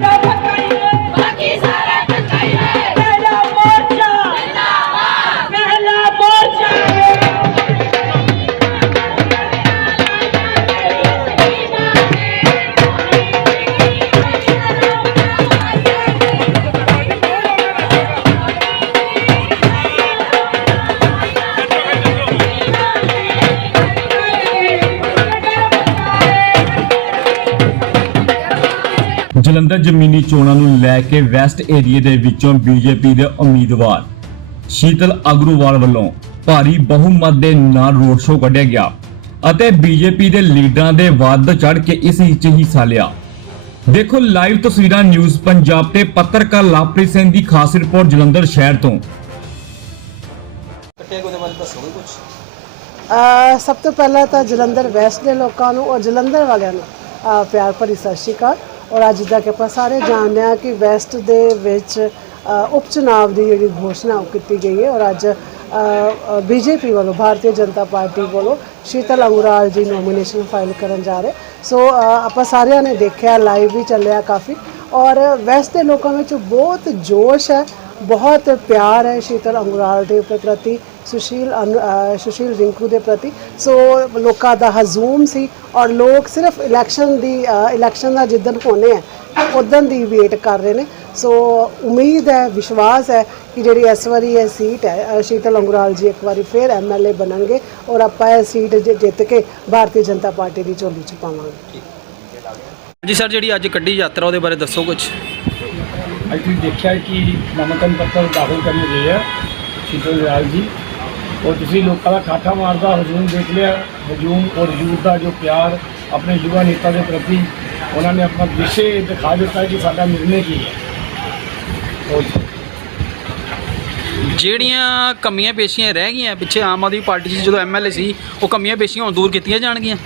ਬਾਕੀ ਜਲੰਧਰ ਜ਼ਮੀਨੀ ਚੋਣਾਂ ਨੂੰ ਲੈ ਕੇ ਵੈਸਟ ਏਰੀਏ ਦੇ ਵਿੱਚੋਂ ਬੀਜੇਪੀ ਦੇ ਉਮੀਦਵਾਰ ਸ਼ੀਤਲ ਅਗਰਵਾਲ ਵੱਲੋਂ ਭਾਰੀ ਬਹੁਮਤ ਦੇ ਨਾਲ ਰੋਡ ਸ਼ੋਅ ਕੱਢਿਆ ਗਿਆ ਅਤੇ ਬੀਜੇਪੀ ਦੇ ਲੀਡਰਾਂ ਦੇ ਵੱਧ ਚੜ ਕੇ ਇਸ ਵਿੱਚ ਹਿੱਸਾ ਲਿਆ। ਦੇਖੋ ਲਾਈਵ ਤਸਵੀਰਾਂ ਨਿਊਜ਼ ਪੰਜਾਬ ਤੇ ਪੱਤਰਕਾਰ ਲਵਪ੍ਰੀਤ ਸਿੰਘ ਦੀ ਖਾਸ ਰਿਪੋਰਟ ਜਲੰਧਰ ਸ਼ਹਿਰ ਤੋਂ। ਕੱਟਿਆ ਉਹਦੇ ਬਾਰੇ ਦੱਸੋਗੇ ਕੁਝ ਅਹ ਸਭ ਤੋਂ ਪਹਿਲਾਂ ਤਾਂ ਜਲੰਧਰ ਵੈਸਟ ਦੇ ਲੋਕਾਂ ਨੂੰ ਔਰ ਜਲੰਧਰ ਵਾਲਿਆਂ ਨੂੰ ਅਹ ਪਿਆਰ ਭਰੀ ਸਤਿ ਸ਼੍ਰੀ ਅਕਾਲ। ਔਰ ਅੱਜ ਜਿੱਦਾਂ ਕਿ ਆਪਾਂ ਸਾਰੇ ਜਾਣਦੇ ਹਾਂ ਕਿ ਵੈਸਟ ਦੇ ਵਿੱਚ ਉਪਚੁਣਾਵ ਦੀ ਜਿਹੜੀ ਘੋਸ਼ਣਾ ਉਹ ਕੀਤੀ ਗਈ ਹੈ ਔਰ ਅੱਜ ਬੀਜੇਪੀ ਵੱਲੋਂ, ਭਾਰਤੀ ਜਨਤਾ ਪਾਰਟੀ ਵੱਲੋਂ ਸ਼ੀਤਲ ਅੰਗੁਰਾਲ ਜੀ ਨੋਮੀਨੇਸ਼ਨ ਫਾਈਲ ਕਰਨ ਜਾ ਰਹੇ। ਸੋ ਆਪਾਂ ਸਾਰਿਆਂ ਨੇ ਦੇਖਿਆ ਲਾਈਵ ਵੀ ਚੱਲਿਆ ਕਾਫੀ ਔਰ ਵੈਸਟ ਦੇ ਲੋਕਾਂ ਵਿੱਚ ਬਹੁਤ ਜੋਸ਼ ਹੈ, ਬਹੁਤ ਪਿਆਰ ਹੈ ਸ਼ੀਤਲ ਅੰਗੁਰਾਲ ਦੇ ਪ੍ਰਤੀ। ਸੁਸ਼ੀਲ ਸੁਸ਼ੀਲ ਰਿੰਕੂ ਦੇ ਪ੍ਰਤੀ ਸੋ ਲੋਕਾਂ ਦਾ ਹਜ਼ੂਮ ਸੀ ਔਰ ਲੋਕ ਸਿਰਫ ਇਲੈਕਸ਼ਨ ਦੀ ਇਲੈਕਸ਼ਨ ਦਾ ਜਿੱਦਣ ਹੋਣੇ ਹੈ ਉਦੋਂ ਦੀ ਵੇਟ ਕਰ ਰਹੇ ਨੇ ਸੋ ਉਮੀਦ ਹੈ ਵਿਸ਼ਵਾਸ ਹੈ ਕਿ ਜਿਹੜੀ ਇਸ ਵਾਰੀ ਇਹ ਸੀਟ ਹੈ ਸ਼ੀਤਲ ਅੰਗੁਰਾਲ ਜੀ ਇੱਕ ਵਾਰੀ ਫਿਰ ਐਮਐਲਏ ਬਣਨਗੇ ਔਰ ਆਪਾਂ ਇਹ ਸੀਟ ਜਿੱਤ ਕੇ ਭਾਰਤੀ ਜਨਤਾ ਪਾਰਟੀ ਦੀ ਝੋਲੀ ਚ ਪਾਵਾਂਗੇ ਜੀ ਸਰ ਜਿਹੜੀ ਅੱਜ ਕੱਢੀ ਯਾਤਰਾ ਉਹਦੇ ਬਾਰੇ ਦੱਸੋ ਕੁਝ ਅੱਜ ਤੁਸੀਂ ਦੇਖਿਆ ਕਿ ਨਾਮਕਰਨ ਪੱਤਰ ਦਾਖਲ ਕਰਨ ਗਏ ਆ ਸ਼ੀਤਲ ਰਿਆਲ ਜੀ ਔਰ ਤੁਸੀਂ ਲੋਕਾਂ ਦਾ ਕਾਠਾ ਮਾਰਦਾ ਹਜੂਮ ਦੇਖ ਲਿਆ। ਹਜੂਮ ਔਰ ਯੂਥ ਦਾ ਜੋ ਪਿਆਰ ਆਪਣੇ ਯੁਵਾ ਨੇਤਾ ਦੇ ਪ੍ਰਤੀ ਉਹਨਾਂ ਨੇ ਆਪਣਾ ਵਿਸ਼ੇ ਦਿਖਾ ਦਿੱਤਾ ਕਿ ਸਾਡਾ ਨਿਰਣੇ ਕੀ ਹੈ। ਜਿਹੜੀਆਂ ਕਮੀਆਂ ਪੇਸ਼ੀਆਂ ਰਹਿ ਗਈਆਂ ਪਿੱਛੇ ਆਮ ਆਦਮੀ ਪਾਰਟੀ 'ਚ ਜਦੋਂ ਐਮਐਲਏ ਸੀ ਉਹ ਕਮੀਆਂ ਪੇਸ਼ੀਆਂ ਹੁਣ ਦੂਰ ਕੀਤੀਆਂ ਜਾਣਗੀਆਂ?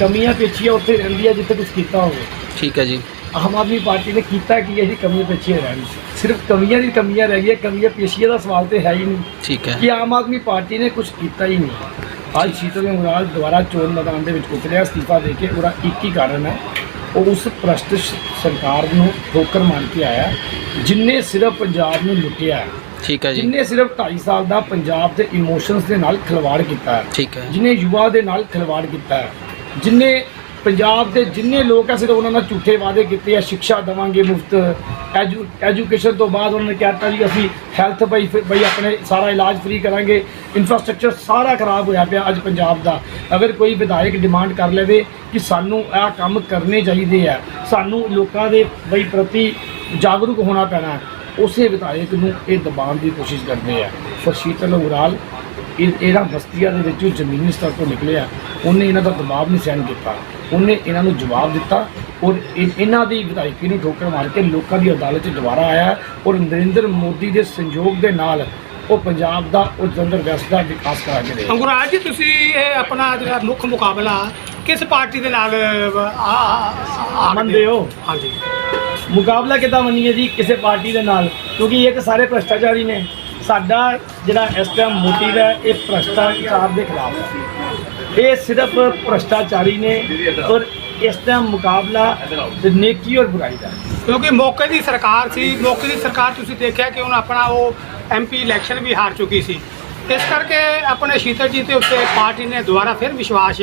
ਕਮੀਆਂ ਪੇਚੀਆਂ ਉੱਥੇ ਰਹਿੰਦੀਆਂ ਜਿੱਥੇ ਕੁਝ ਕੀਤਾ ਹੋਵੇ। ਠੀਕ ਹੈ ਜੀ। ਆਮ ਆਦਮੀ ਪਾਰਟੀ ਨੇ ਕੀਤਾ ਕੀ ਹੈ ਜੀ? ਕਮੀਆਂ ਪੇਚੀਆਂ ਰਹਿ ਗਈ। ਸਿਰਫ ਕਮੀਆਂ ਦੀ ਕਮੀਆਂ ਰਹਿ ਗਈਆਂ ਕਮੀਆਂ ਪੇਸ਼ੀਆਂ ਦਾ ਸਵਾਲ ਤੇ ਹੈ ਹੀ ਨਹੀਂ। ਠੀਕ ਹੈ। ਕਿ ਆਮ ਆਦਮੀ ਪਾਰਟੀ ਨੇ ਕੁਝ ਕੀਤਾ ਹੀ ਨਹੀਂ। ਅੱਜ ਸ਼ੀਤਲ ਅੰਗਰਾਲ ਦੁਆਰਾ ਚੋਣ ਮੈਦਾਨ ਦੇ ਵਿੱਚ ਉਤਰਿਆ ਅਸਤੀਫਾ ਦੇ ਕੇ ਉਹਦਾ ਇੱਕ ਹੀ ਕਾਰਨ ਹੈ। ਉਹ ਉਸ ਭ੍ਰਸ਼ਟ ਸਰਕਾਰ ਨੂੰ ਠੋਕਰ ਮਾਰ ਕੇ ਆਇਆ ਜਿਨਨੇ ਸਿਰਫ ਪੰਜਾਬ ਨੂੰ ਲੁੱਟਿਆ ਠੀਕ ਹੈ ਜੀ। ਜਿਨਨੇ ਸਿਰਫ 2.5 ਸਾਲ ਦਾ ਪੰਜਾਬ ਦੇ ਇਮੋਸ਼ਨਸ ਦੇ ਨਾਲ ਖਿਲਵਾੜ ਕੀਤਾ ਹੈ। ਠੀਕ ਹੈ। ਜਿਨੇ ਯੁਵਾ ਦੇ ਨਾਲ ਖਿਲਵਾੜ ਕੀਤਾ ਹੈ। ਜਿਨੇ ਪੰਜਾਬ ਦੇ ਜਿੰਨੇ ਲੋਕ ਆ ਸਿਰਫ ਉਹਨਾਂ ਨਾਲ ਝੂਠੇ ਵਾਅਦੇ ਕੀਤੇ ਆ ਸਿੱਖਿਆ ਦੇਵਾਂਗੇ ਮੁਫਤ, ਐਜੂ, ਐਜੂਕੇਸ਼ਨ ਤੋਂ ਬਾਅਦ ਉਹਨਾਂ ਨੇ ਕਹਿਤਾ ਜੀ, ਅਸੀਂ ਹੈਲਥ ਬਈ ਬਈ ਆਪਣੇ ਸਾਰਾ ਇਲਾਜ ਫ੍ਰੀ ਕਰਾਂਗੇ ਇਨਫਰਾਸਟ੍ਰਕਚਰ ਸਾਰਾ ਖਰਾਬ ਹੋਇਆ ਪਿਆ ਅੱਜ ਪੰਜਾਬ ਦਾ। ਅਗਰ ਕੋਈ ਵਿਧਾਇਕ ਡਿਮਾਂਡ ਕਰ ਲਵੇ ਕਿ ਸਾਨੂੰ ਇਹ ਕੰਮ ਕਰਨੇ ਚਾਹੀਦੇ ਆ, ਸਾਨੂੰ ਲੋਕਾਂ ਦੇ ਬਈ ਪ੍ਰਤੀ ਜਾਗਰੂਕ ਹੋਣਾ ਪੈਣਾ, ਉਸੇ ਵਿਧਾਇਕ ਨੂੰ ਇਹ ਦਬਾਉਣ ਦੀ ਕੋਸ਼ਿਸ਼ ਕਰਦੇ ਆ। ਪਰ ਸ਼ੀਤਲ ਉਗਰਾਲ ਇਹ ਇਹਦਾ ਬਸਤੀਆਂ ਦੇ ਵਿੱਚੋਂ ਜ਼ਮੀਨੀ ਸਤਰ ਤੋਂ ਨਿਕਲਿਆ ਉਹਨੇ ਇਹਨਾਂ ਦਾ ਦਬਾਅ ਨਹੀਂ ਸਹਿਣ ਕੀਤਾ। ਉਹਨੇ ਇਹਨਾਂ ਨੂੰ ਜਵਾਬ ਦਿੱਤਾ ਔਰ ਇਹ- ਇਹਨਾਂ ਦੀ ਵਿਧਾਇਕੀ ਨੂੰ ਠੋਕਰ ਮਾਰ ਕੇ ਲੋਕਾਂ ਦੀ ਅਦਾਲਤ 'ਚ ਦੁਬਾਰਾ ਆਇਆ ਔਰ ਨਰਿੰਦਰ ਮੋਦੀ ਦੇ ਸੰਯੋਗ ਦੇ ਨਾਲ ਉਹ ਪੰਜਾਬ ਦਾ ਉਹ ਜਲੰਧਰ ਵੈਸਟ ਦਾ ਵਿਕਾਸ ਕਰਾ ਕੇ ਦੇ ਅੰਗੁਰਾਜ ਜੀ ਤੁਸੀਂ ਇਹ ਆਪਣਾ ਜਿਹੜਾ ਮੁੱਖ ਮੁਕਾਬਲਾ ਕਿਸ ਪਾਰਟੀ ਦੇ ਨਾਲ ਆ- ਆ- ਆ- ਮੰਨਦੇ ਹੋ? ਹਾਂਜੀ। ਮੁਕਾਬਲਾ ਕਿੱਦਾਂ ਮੰਨੀਏ ਜੀ ਕਿਸੇ ਪਾਰਟੀ ਦੇ ਨਾਲ? ਕਿਉਂਕਿ ਇਹ ਤਾਂ ਸਾਰੇ ਭ੍ਰਸ਼ਟਾਚਾਰੀ ਨੇ। ਸਾਡਾ ਜਿਹੜਾ ਇਸ ਟਾਈਮ ਮੋਟਿਵ ਹੈ ਇਹ ਭ੍ਰਸ਼ਟਾਚਾਰ ਦੇ ਖਿਲਾਫ ਹੈ। ਇਹ ਸਿਰਫ ਭ੍ਰਸ਼ਟਾਚਾਰੀ ਨੇ ਔਰ ਇਸ ਟਾਈਮ ਮੁਕਾਬਲਾ ਤੇ ਨੇਕੀ ਔਰ ਬੁਰਾਈ ਦਾ। ਕਿਉਂਕਿ ਮੌਕੇ ਦੀ ਸਰਕਾਰ ਸੀ ਮੌਕੇ ਦੀ ਸਰਕਾਰ ਤੁਸੀਂ ਦੇਖਿਆ ਕਿ ਹੁਣ ਆਪਣਾ ਉਹ ਐਮਪੀ ਇਲੈਕਸ਼ਨ ਵੀ ਹਾਰ ਚੁੱਕੀ ਸੀ। ਇਸ ਕਰਕੇ ਆਪਣੇ ਸ਼ੀਤਲ ਜੀ ਦੇ ਉੱਤੇ ਪਾਰਟੀ ਨੇ ਦੁਬਾਰਾ ਫਿਰ ਵਿਸ਼ਵਾਸ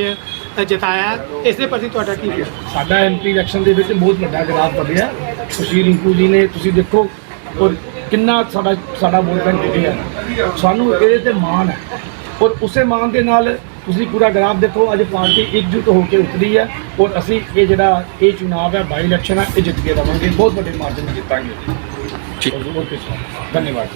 ਜਤਾਇਆ। ਇਸ ਦੇ ਪ੍ਰਤੀ ਤੁਹਾਡਾ ਕੀ ਸਾਡਾ ਐਮਪੀ ਇਲੈਕਸ਼ਨ ਦੇ ਵਿੱਚ ਬਹੁਤ ਵੱਡਾ ਗਰਾਫ ਵਧਿਆ ਸੁਸ਼ੀਲ ਰਿੰਕੂ ਜੀ ਨੇ ਤੁਸੀਂ ਦੇਖੋ ਔਰ ਕਿੰਨਾ ਸਾਡਾ ਸਾਡਾ ਵੋਟ ਬੈਂਕ ਵਧਿਆ ਸਾਨੂੰ ਇਹਦੇ ਤੇ ਮਾਣ ਹੈ। ਔਰ ਉਸੇ ਮਾਣ ਦੇ ਨਾਲ ਤੁਸੀਂ ਪੂਰਾ ਗਰਾਫ ਦੇਖੋ ਅੱਜ ਪਾਰਟੀ ਇਕਜੁੱਟ ਹੋ ਕੇ ਉਤਰੀ ਹੈ ਔਰ ਅਸੀਂ ਇਹ ਜਿਹੜਾ ਇਹ ਚੁਣਾਵ ਹੈ ਬਾਈ ਇਲੈਕਸ਼ਨ ਹੈ ਇਹ ਜਿੱਤ ਕੇ ਰਵਾਂਗੇ ਬਹੁਤ ਵੱਡੇ ਮਾਰਜਨ ਜਿੱਤਾਂਗੇ। ਠੀਕ। ਧੰਨਵਾਦ।